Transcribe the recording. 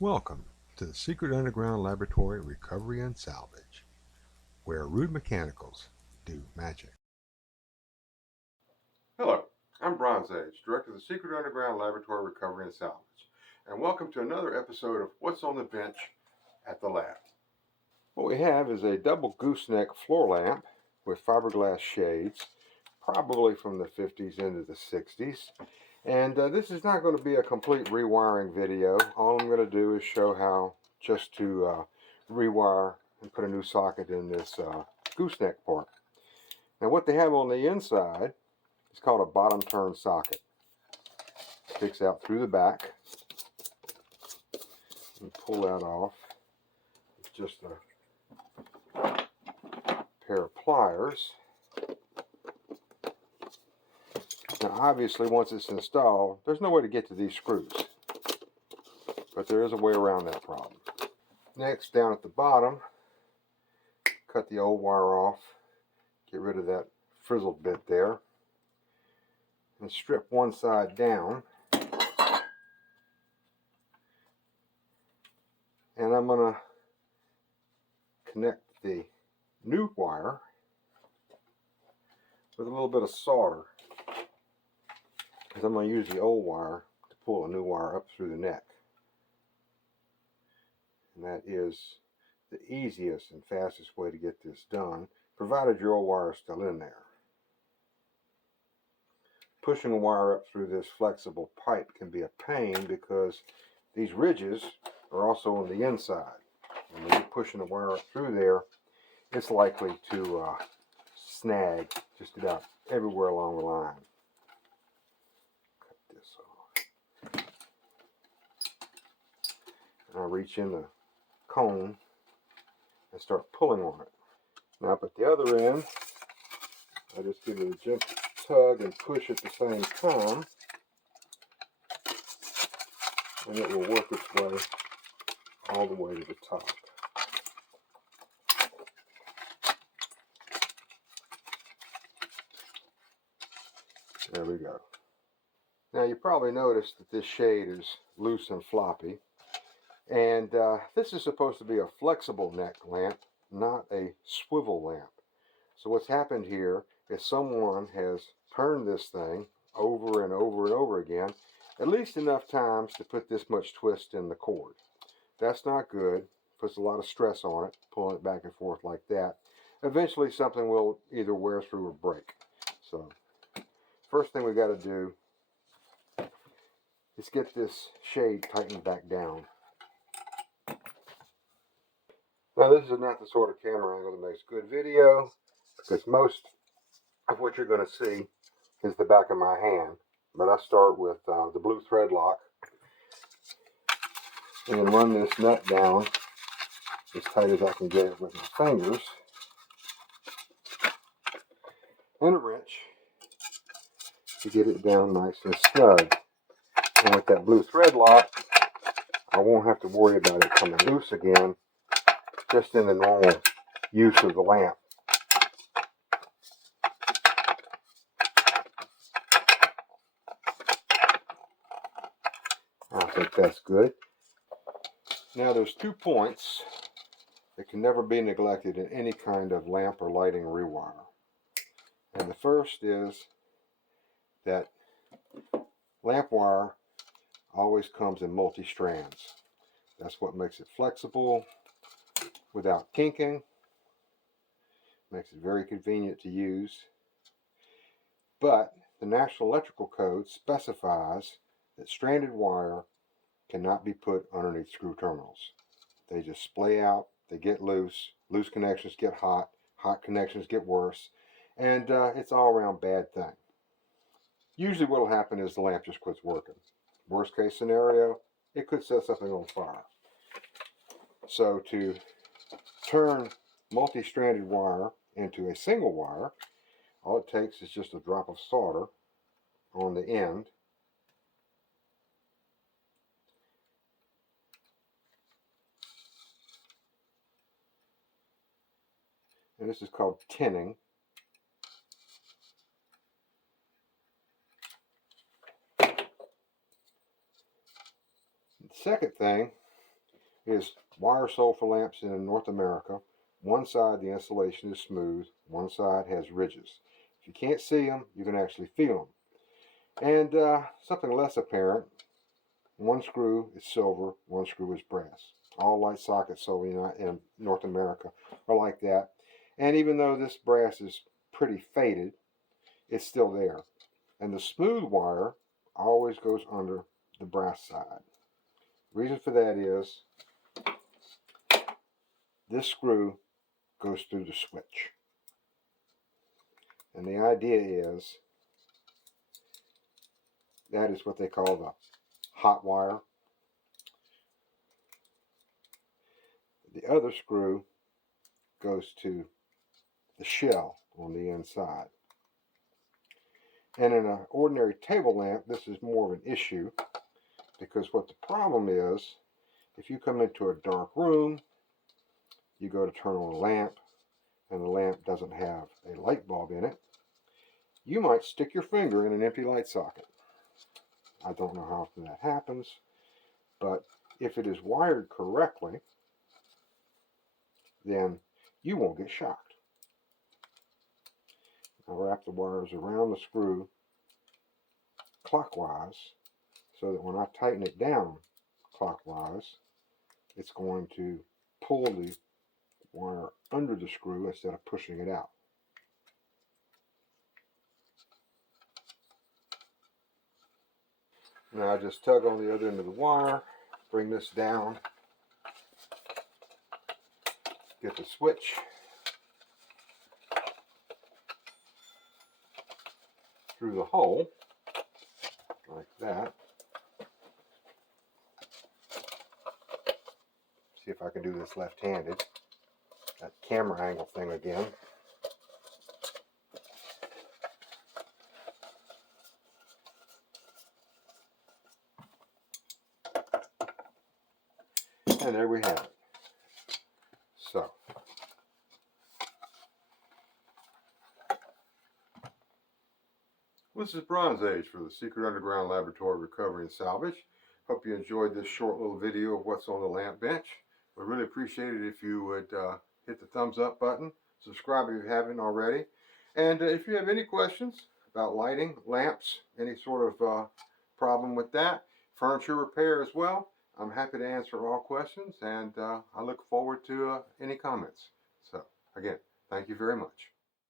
Welcome to the Secret Underground Laboratory Recovery and Salvage, where rude mechanicals do magic. Hello, I'm Bronze Age, Director of the Secret Underground Laboratory Recovery and Salvage, and welcome to another episode of What's on the Bench at the Lab. What we have is a double gooseneck floor lamp with fiberglass shades, probably from the 50s into the 60s. And this is not going to be a complete rewiring video. All I'm going to do is show how just to rewire and put a new socket in this gooseneck part. Now what they have on the inside is called a bottom turn socket. It sticks out through the back. And pull that off. It's just a pair of pliers. Now obviously once it's installed, there's no way to get to these screws, but there is a way around that problem. Next, down at the bottom, cut the old wire off, get rid of that frizzled bit there, and strip one side down. And I'm going to connect the new wire with a little bit of solder, because I'm going to use the old wire to pull a new wire up through the neck. And that is the easiest and fastest way to get this done, provided your old wire is still in there. Pushing a wire up through this flexible pipe can be a pain because these ridges are also on the inside. And when you're pushing the wire up through there, it's likely to snag just about everywhere along the line. Cut this off. And I reach in the cone and start pulling on it. Now up at the other end, I just give it a gentle tug and push at the same time, and it will work its way all the way to the top. There we go. Now you probably noticed that this shade is loose and floppy, and this is supposed to be a flexible neck lamp, not a swivel lamp. So what's happened here is someone has turned this thing over and over and over again, at least enough times to put this much twist in the cord. That's not good. Puts a lot of stress on it, pulling it back and forth like that. Eventually something will either wear through or break. So first thing we got to do is get this shade tightened back down. Now this is not the sort of camera angle that makes good video, because most of what you're going to see is the back of my hand. But I start with the blue thread lock and run this nut down as tight as I can get it with my fingers, and a wrench to get it down nice and snug. And with that blue thread lock, I won't have to worry about it coming loose again, just in the normal use of the lamp. I think that's good. Now there's 2 points that can never be neglected in any kind of lamp or lighting rewire. And the first is that lamp wire always comes in multi-strands. That's what makes it flexible without kinking. Makes it very convenient to use. But the National Electrical Code specifies that stranded wire cannot be put underneath screw terminals. They just splay out, they get loose, loose connections get hot, hot connections get worse, and it's all around bad thing. Usually what will happen is the lamp just quits working. Worst case scenario, it could set something on fire. So to turn multi-stranded wire into a single wire, all it takes is just a drop of solder on the end. And this is called tinning. The second thing is wire sold for lamps in North America. One side, the insulation is smooth. One side has ridges. If you can't see them, you can actually feel them. And something less apparent, one screw is silver, one screw is brass. All light sockets sold in North America are like that. And even though this brass is pretty faded, it's still there. And the smooth wire always goes under the brass side. Reason for that is this screw goes through the switch. And the idea is that is what they call the hot wire. The other screw goes to the shell on the inside. And in an ordinary table lamp, this is more of an issue, because what the problem is, if you come into a dark room, you go to turn on a lamp, and the lamp doesn't have a light bulb in it, you might stick your finger in an empty light socket. I don't know how often that happens, but if it is wired correctly, then you won't get shocked. I'll wrap the wires around the screw clockwise so that when I tighten it down clockwise, it's going to pull the wire under the screw instead of pushing it out. Now I just tug on the other end of the wire, bring this down, get the switch, through the hole, like that. See if I can do this left-handed. That camera angle thing again. And there we have it. So, this is Bronze Age for the Secret Underground Laboratory Recovery and Salvage. Hope you enjoyed this short little video of what's on the lamp bench. We'd really appreciate it if you would hit the thumbs up button, subscribe if you haven't already, and if you have any questions about lighting, lamps, any sort of problem with that, furniture repair as well, I'm happy to answer all questions, and I look forward to any comments. So, again, thank you very much.